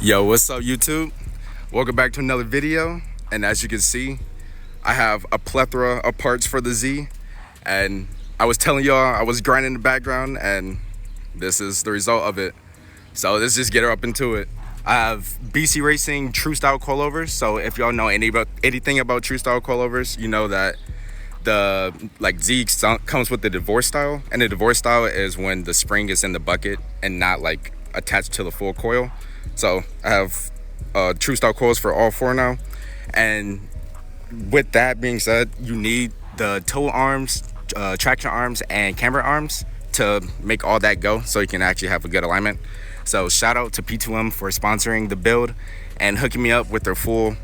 Yo, what's up YouTube? Welcome back to another video. And as you can see, I have a plethora of parts for the Z. And I was telling y'all I was grinding in the background, and this is the result of it. So let's just get her up into it. I have BC Racing True Style coilovers. So if y'all know anything about True Style coilovers, you know that the Z comes with the divorce style, and the divorce style is when the spring is in the bucket and not like attached to the full coil. So I have True Style coils for all four now. And with that being said, you need the tow arms, traction arms, and camber arms to make all that go so you can actually have a good alignment. So shout out to P2M for sponsoring the build and hooking me up with their full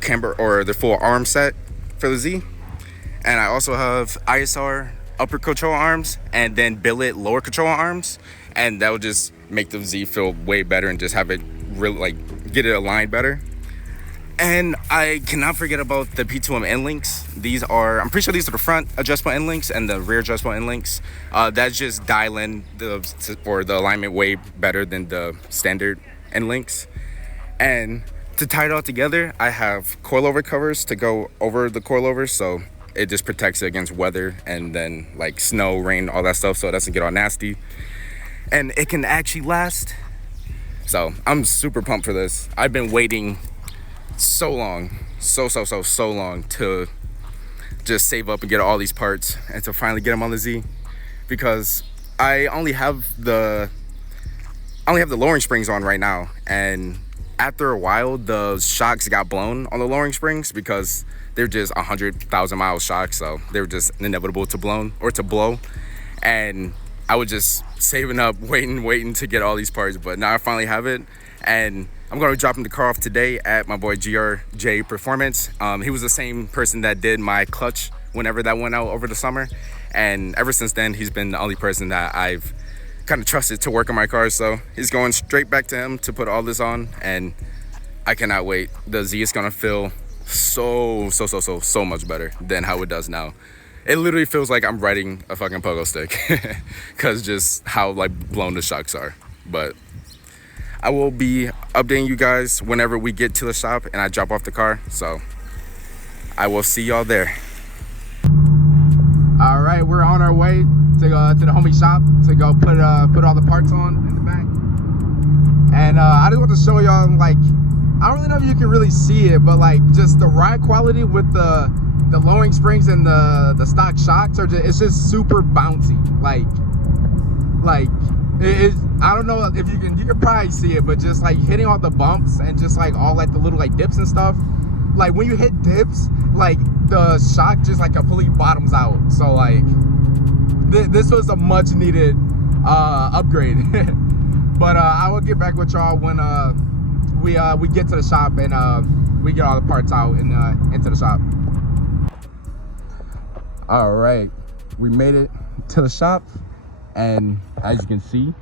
camber or their full arm set for the Z. And I also have ISR upper control arms and then billet lower control arms, and that will just make the Z feel way better and just have it really get it aligned better. And I cannot forget about the P2M end links. These are, I'm pretty sure these are the front adjustable end links and the rear adjustable end links. That just dial in the alignment way better than the standard end links. And to tie it all together, I have coilover covers to go over the coilovers, so it just protects it against weather and then like snow, rain, all that stuff, so it doesn't get all nasty. And it can actually last. So I'm super pumped for this. I've been waiting so long, so long to just save up and get all these parts and to finally get them on the Z, because I only have the lowering springs on right now, and after a while the shocks got blown on the lowering springs because they're just 100,000 mile shocks, so they're just inevitable to blow. And I was just saving up, waiting to get all these parts, but now I finally have it, and I'm going to be dropping the car off today at my boy GRJ Performance. He was the same person that did my clutch whenever that went out over the summer, and ever since then he's been the only person that I've kind of trusted to work on my car. So he's going straight back to him to put all this on, and I cannot wait. The Z is going to feel so much better than how it does now. It literally feels like I'm riding a fucking pogo stick because just how blown the shocks are. But I will be updating you guys whenever we get to the shop and I drop off the car. So I will see y'all there. All right, we're on our way to the homie shop to go put all the parts on in the back. And I just want to show y'all, I don't really know if you can really see it, but just the ride quality with the lowering springs and the stock shocks it's just super bouncy. I don't know if you can probably see it, but just hitting all the bumps and just all the little dips and stuff. When you hit dips, the shock just completely bottoms out. So this was a much needed upgrade. But I will get back with y'all when we get to the shop and we get all the parts out and into the shop. All right, we made it to the shop, and as you can see,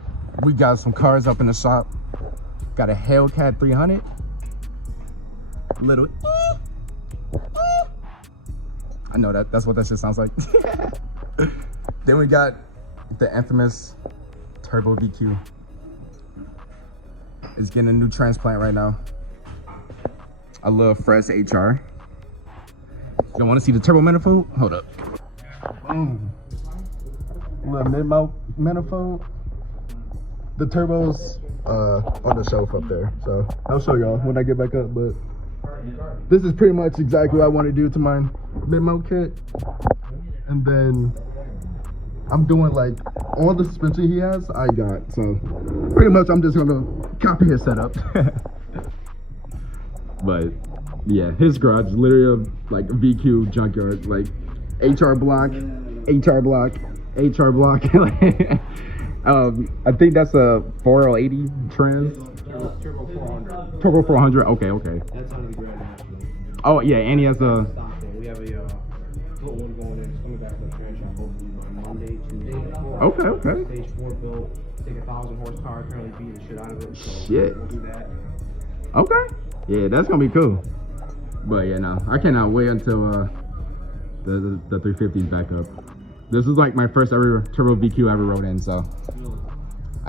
we got some cars up in the shop. Got a Hellcat 300, little I know that's what that shit sounds like. Then we got the infamous Turbo VQ. It's getting a new transplant right now. I love fresh HR. You want to see the turbo manifold? Hold up. Boom. Little mid-mount manifold. The turbo's on the shelf up there, so I'll show y'all when I get back up. But this is pretty much exactly what I want to do to my mid-mount kit. And then I'm doing all the suspension he has, I got. So pretty much I'm just gonna copy his setup. But yeah, his garage is literally a VQ junkyard, HR block. I think that's a 4L80 trans. Turbo 400. Okay. That's on the ground. Oh yeah, and he has a. We have a built one going in. It's coming back to the trans shop hopefully by Monday, Tuesday. Okay. Stage 4 built. Take 1,000 horsepower. Currently beating the shit out of it. So Shit. We'll do that. Okay. Yeah, that's gonna be cool. But yeah, no, I cannot wait until the 350's back up. This is my first ever Turbo VQ I ever rode in, so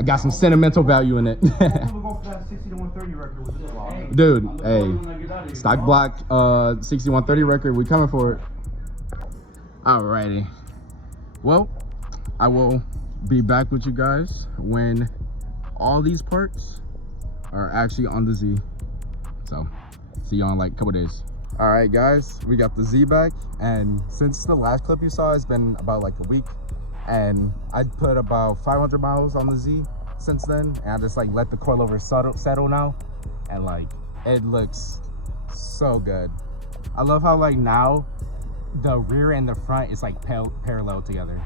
I got some sentimental value in it. We'll go for that 60 to 130 record with this vlog. Dude, hey, stock block 6130 record, we coming for it. Alrighty, well, I will be back with you guys when all these parts are actually on the Z. So see you on like a couple days. All right guys, we got the Z back, and since the last clip you saw, it's been about like a week, and I put about 500 miles on the Z since then, and I just like let the coilover settle now, and like it looks so good. I love how like now the rear and the front is like parallel together,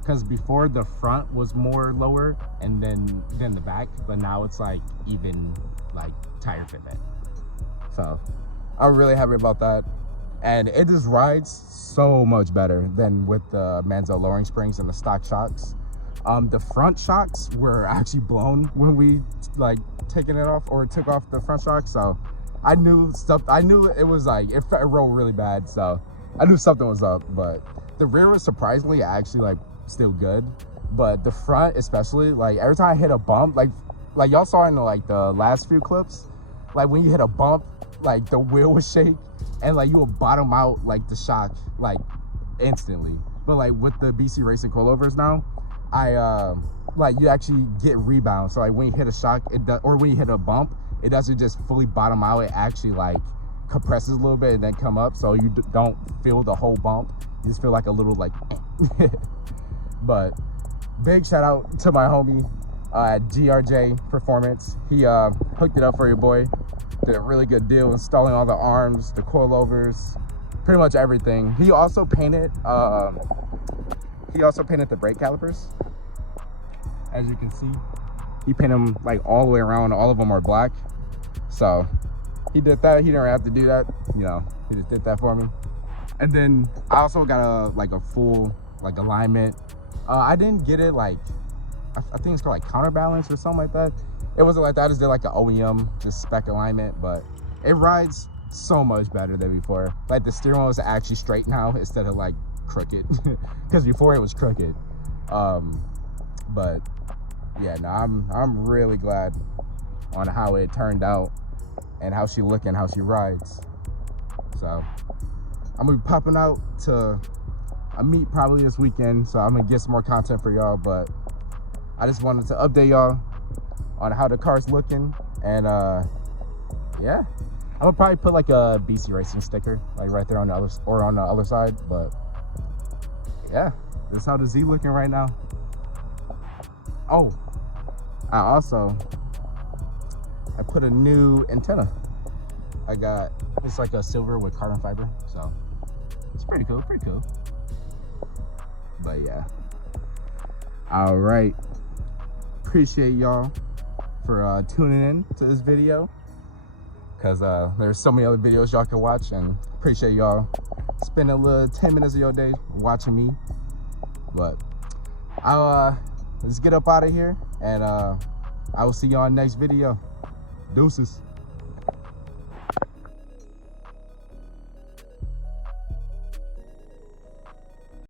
because before the front was more lower and then the back, but now it's like even like tire fitment. So I'm really happy about that, and it just rides so much better than with the Manzo lowering springs and the stock shocks. The front shocks were actually blown when we like took off the front shocks, so I knew it was like it rolled really bad, so I knew something was up. But the rear was surprisingly actually like still good, but the front especially, like every time I hit a bump, like y'all saw in like the last few clips, like when you hit a bump, like the wheel would shake and like you would bottom out like the shock like instantly. But like with the BC Racing coilovers now, I like you actually get rebound. So like when you hit a shock, or when you hit a bump, it doesn't just fully bottom out. It actually like compresses a little bit and then come up, so you don't feel the whole bump. You just feel like a little like But big shout out to my homie at GRJ Performance. He hooked it up for your boy. Did a really good deal installing all the arms, the coilovers, pretty much everything. He also painted the brake calipers. As you can see, he painted them like all the way around. All of them are black. So he did that. He didn't have to do that, you know, he just did that for me. And then I also got a full like alignment. I didn't get it like, I think it's called like counterbalance or something like that. It wasn't like that. I just did like an OEM, just spec alignment, but it rides so much better than before. Like the steering wheel is actually straight now instead of like crooked, because before it was crooked. But yeah, no, I'm really glad on how it turned out and how she look and how she rides. So I'm gonna be popping out to a meet probably this weekend, so I'm gonna get some more content for y'all. But I just wanted to update y'all on how the car's looking, and yeah, I'm gonna probably put like a BC Racing sticker like right there on the other side. But yeah, this is how the Z looking right now. Oh, I put a new antenna. It's like a silver with carbon fiber, so it's pretty cool. But yeah, all right, appreciate y'all for tuning in to this video, because there's so many other videos y'all can watch, and appreciate y'all spending a little 10 minutes of your day watching me. But let's get up out of here, and I will see y'all in the next video. Deuces.